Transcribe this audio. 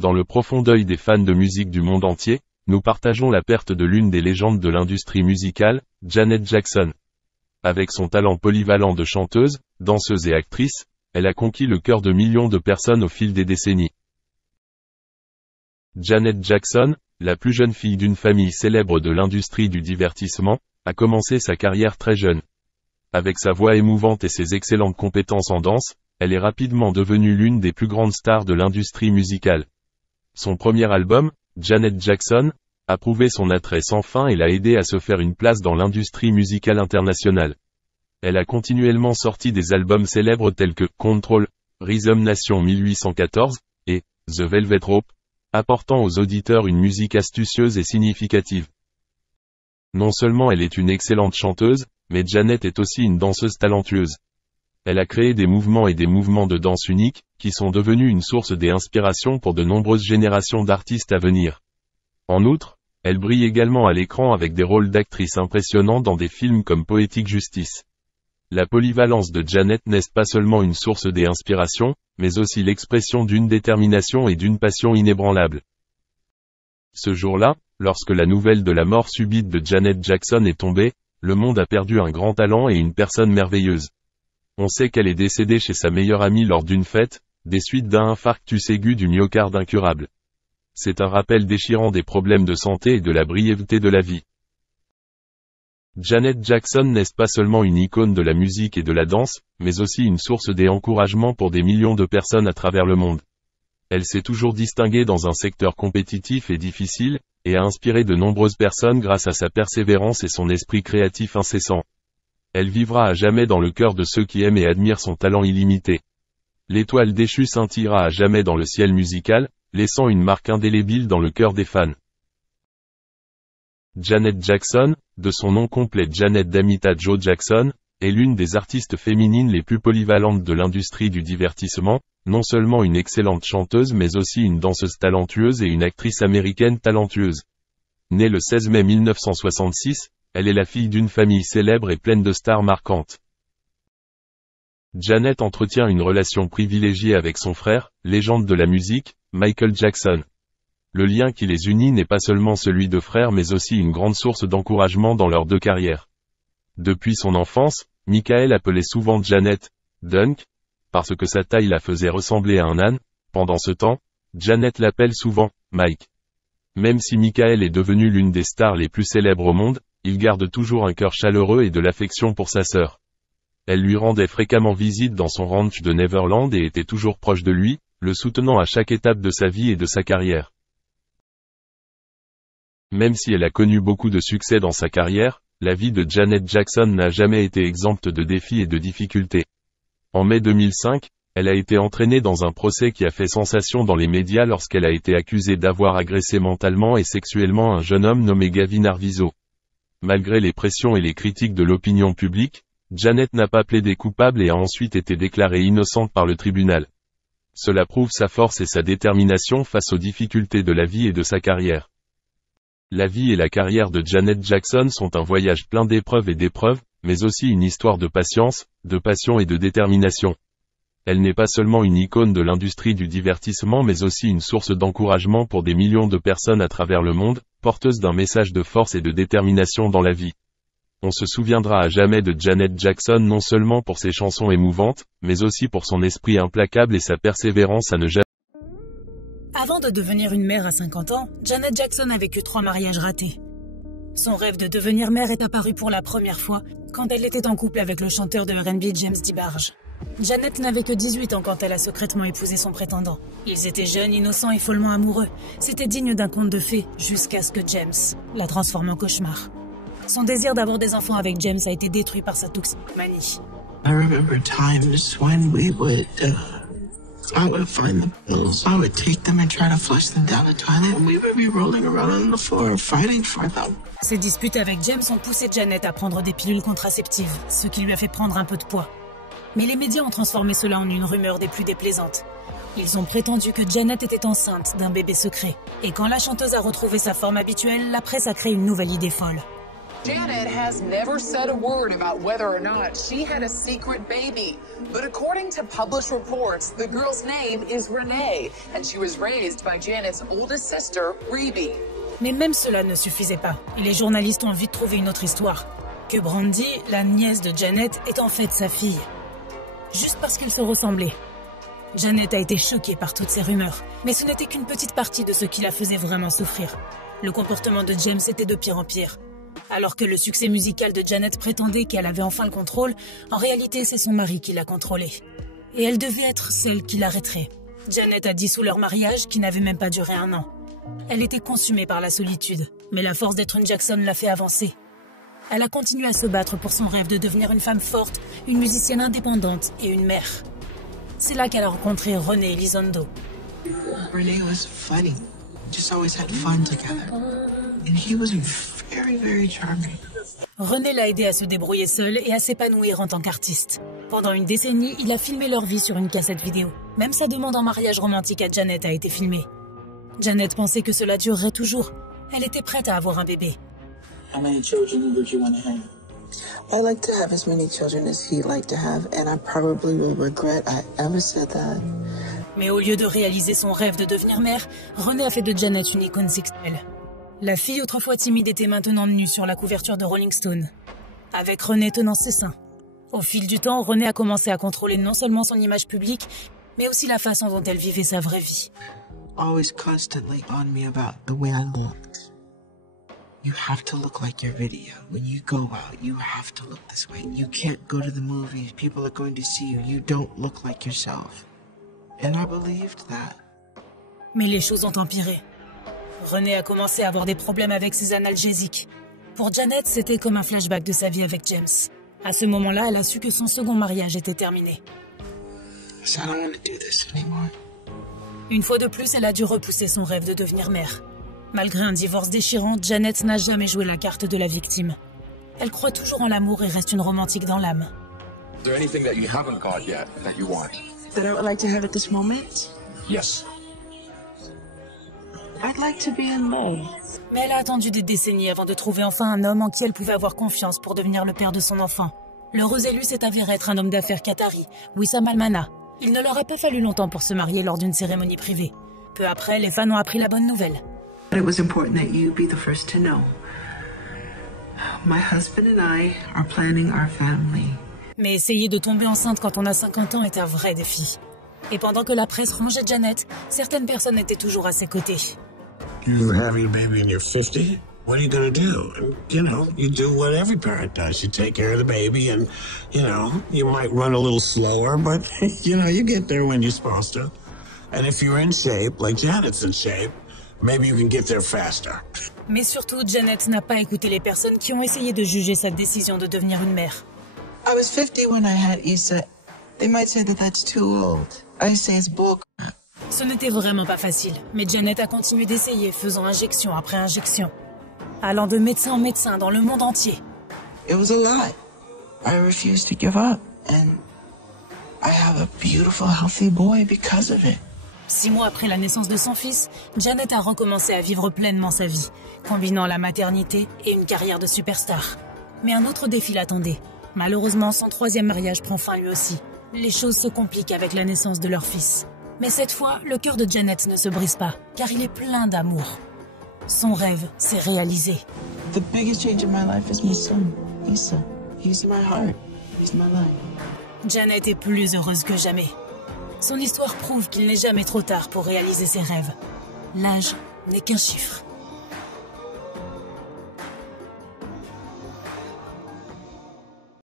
dans le profond deuil des fans de musique du monde entier, nous partageons la perte de l'une des légendes de l'industrie musicale, Janet Jackson. Avec son talent polyvalent de chanteuse, danseuse et actrice, elle a conquis le cœur de millions de personnes au fil des décennies. Janet Jackson, la plus jeune fille d'une famille célèbre de l'industrie du divertissement, a commencé sa carrière très jeune. Avec sa voix émouvante et ses excellentes compétences en danse, elle est rapidement devenue l'une des plus grandes stars de l'industrie musicale. Son premier album, Janet Jackson, a prouvé son attrait sans fin et l'a aidé à se faire une place dans l'industrie musicale internationale. Elle a continuellement sorti des albums célèbres tels que Control, Rhythm Nation 1814 et The Velvet Rope, apportant aux auditeurs une musique astucieuse et significative. Non seulement elle est une excellente chanteuse, mais Janet est aussi une danseuse talentueuse. Elle a créé des mouvements et des mouvements de danse uniques, qui sont devenus une source d'inspiration pour de nombreuses générations d'artistes à venir. En outre, elle brille également à l'écran avec des rôles d'actrice impressionnants dans des films comme Poetic Justice. La polyvalence de Janet n'est pas seulement une source d'inspiration, mais aussi l'expression d'une détermination et d'une passion inébranlable. Ce jour-là, lorsque la nouvelle de la mort subite de Janet Jackson est tombée, le monde a perdu un grand talent et une personne merveilleuse. On sait qu'elle est décédée chez sa meilleure amie lors d'une fête, des suites d'un infarctus aigu du myocarde incurable. C'est un rappel déchirant des problèmes de santé et de la brièveté de la vie. Janet Jackson n'est pas seulement une icône de la musique et de la danse, mais aussi une source d'encouragement pour des millions de personnes à travers le monde. Elle s'est toujours distinguée dans un secteur compétitif et difficile, et a inspiré de nombreuses personnes grâce à sa persévérance et son esprit créatif incessant. Elle vivra à jamais dans le cœur de ceux qui aiment et admirent son talent illimité. L'étoile déchue scintillera à jamais dans le ciel musical, laissant une marque indélébile dans le cœur des fans. Janet Jackson, de son nom complet Janet Damita Jo Jackson, est l'une des artistes féminines les plus polyvalentes de l'industrie du divertissement, non seulement une excellente chanteuse mais aussi une danseuse talentueuse et une actrice américaine talentueuse. Née le 16 mai 1966, elle est la fille d'une famille célèbre et pleine de stars marquantes. Janet entretient une relation privilégiée avec son frère, légende de la musique, Michael Jackson. Le lien qui les unit n'est pas seulement celui de frères mais aussi une grande source d'encouragement dans leurs deux carrières. Depuis son enfance, Michael appelait souvent Janet Dunk, parce que sa taille la faisait ressembler à un âne. Pendant ce temps, Janet l'appelle souvent Mike. Même si Michael est devenu l'une des stars les plus célèbres au monde, il garde toujours un cœur chaleureux et de l'affection pour sa sœur. Elle lui rendait fréquemment visite dans son ranch de Neverland et était toujours proche de lui, le soutenant à chaque étape de sa vie et de sa carrière. Même si elle a connu beaucoup de succès dans sa carrière, la vie de Janet Jackson n'a jamais été exempte de défis et de difficultés. En mai 2005, elle a été entraînée dans un procès qui a fait sensation dans les médias lorsqu'elle a été accusée d'avoir agressé mentalement et sexuellement un jeune homme nommé Gavin Arvizo. Malgré les pressions et les critiques de l'opinion publique, Janet n'a pas plaidé coupable et a ensuite été déclarée innocente par le tribunal. Cela prouve sa force et sa détermination face aux difficultés de la vie et de sa carrière. La vie et la carrière de Janet Jackson sont un voyage plein d'épreuves et d'épreuves, mais aussi une histoire de patience, de passion et de détermination. Elle n'est pas seulement une icône de l'industrie du divertissement mais aussi une source d'encouragement pour des millions de personnes à travers le monde, porteuse d'un message de force et de détermination dans la vie. On se souviendra à jamais de Janet Jackson non seulement pour ses chansons émouvantes, mais aussi pour son esprit implacable et sa persévérance à ne jamais... Avant de devenir une mère à 50 ans, Janet Jackson a vécu 3 mariages ratés. Son rêve de devenir mère est apparu pour la première fois quand elle était en couple avec le chanteur de R&B James DeBarge. Janet n'avait que 18 ans quand elle a secrètement épousé son prétendant. Ils étaient jeunes, innocents et follement amoureux. C'était digne d'un conte de fées, jusqu'à ce que James la transforme en cauchemar. Son désir d'avoir des enfants avec James a été détruit par sa toxicomanie. I remember times when I would find the pills. I would take them and try to flush them down the toilet, and we would be rolling around on the floor fighting for them. Ses disputes avec James ont poussé Janet à prendre des pilules contraceptives, ce qui lui a fait prendre un peu de poids. Mais les médias ont transformé cela en une rumeur des plus déplaisantes. Ils ont prétendu que Janet était enceinte d'un bébé secret. Et quand la chanteuse a retrouvé sa forme habituelle, la presse a créé une nouvelle idée folle. Janet has never said a word about whether or not she had a secret baby. But according to published reports, the girl's name is Renee, and she was raised by Janet's oldest sister, Rebe. Mais même cela ne suffisait pas, et les journalistes ont vite trouvé une autre histoire. Que Brandy, la nièce de Janet, est en fait sa fille. Juste parce qu'elles se ressemblaient. Janet a été choquée par toutes ces rumeurs, mais ce n'était qu'une petite partie de ce qui la faisait vraiment souffrir. Le comportement de James était de pire en pire. Alors que le succès musical de Janet prétendait qu'elle avait enfin le contrôle, en réalité c'est son mari qui la contrôlait. Et elle devait être celle qui l'arrêterait. Janet a dissous leur mariage qui n'avait même pas duré 1 an. Elle était consumée par la solitude, mais la force d'être une Jackson l'a fait avancer. Elle a continué à se battre pour son rêve de devenir une femme forte, une musicienne indépendante et une mère. C'est là qu'elle a rencontré René Elizondo. Renee was funny. Just always had fun together. And he was very, very charming. René l'a aidé à se débrouiller seul et à s'épanouir en tant qu'artiste. Pendant une décennie, il a filmé leur vie sur une cassette vidéo. Même sa demande en mariage romantique à Janet a été filmée. Janet pensait que cela durerait toujours. Elle était prête à avoir un bébé. How many children would you want to have? I like to have as many children as he liked to have, and I probably will regret I ever said that. Mais au lieu de réaliser son rêve de devenir mère, René a fait de Janet une icône sexuelle. La fille autrefois timide était maintenant nue sur la couverture de Rolling Stone, avec René tenant ses seins. Au fil du temps, René a commencé à contrôler non seulement son image publique, mais aussi la façon dont elle vivait sa vraie vie. Always constantly on me about the way I looked. You have to look like your video. When you go out, you have to look this way. You can't go to the movies. People are going to see you. You don't look like yourself. And I believed that. Mais les choses ont empiré. René a commencé à avoir des problèmes avec ses analgésiques. Pour Janet, c'était comme un flashback de sa vie avec James. À ce moment-là, elle a su que son second mariage était terminé. So I don't want to do this anymore. Une fois de plus, elle a dû repousser son rêve de devenir mère. Malgré un divorce déchirant, Janet n'a jamais joué la carte de la victime. Elle croit toujours en l'amour et reste une romantique dans l'âme. Is there anything that you haven't got yet that you want? That I would like to have at this moment? Yes. I'd like to be in love. Mais elle a attendu des décennies avant de trouver enfin un homme en qui elle pouvait avoir confiance pour devenir le père de son enfant. L'heureux élu s'est avéré être un homme d'affaires qatari, Wissam Almana. Il ne leur a pas fallu longtemps pour se marier lors d'une cérémonie privée. Peu après, les fans ont appris la bonne nouvelle. It was important that you be the first to know. My husband and I are planning our family. Mais essayer de tomber enceinte quand on a 50 ans est un vrai défi. Et pendant que la presse rongeait Janet, certaines personnes étaient toujours à ses côtés. You're having a baby and you're 50? What are you going to do? And, you do what every parent does. You take care of the baby and, you might run a little slower, but, you get there when you're supposed to. And if you're in shape, like Janet's in shape, maybe you can get there faster. Mais surtout, Janet n'a pas écouté les personnes qui ont essayé de juger sa décision de devenir une mère. I was 50 when I had Issa. They might say that that's too old. I say it's bullcrap. Ce n'était vraiment pas facile, mais Janet a continué d'essayer, faisant injection après injection, allant de médecin en médecin dans le monde entier. It was a lot. I refused to give up, and I have a beautiful, healthy boy because of it. 6 mois après la naissance de son fils, Janet a recommencé à vivre pleinement sa vie, combinant la maternité et une carrière de superstar. Mais un autre défi l'attendait. Malheureusement, son 3e mariage prend fin lui aussi. Les choses se compliquent avec la naissance de leur fils. Mais cette fois, le cœur de Janet ne se brise pas, car il est plein d'amour. Son rêve s'est réalisé. The biggest change in my life is my son, Issa. He's my heart. He's my life. Janet est plus heureuse que jamais. Son histoire prouve qu'il n'est jamais trop tard pour réaliser ses rêves. L'âge n'est qu'un chiffre.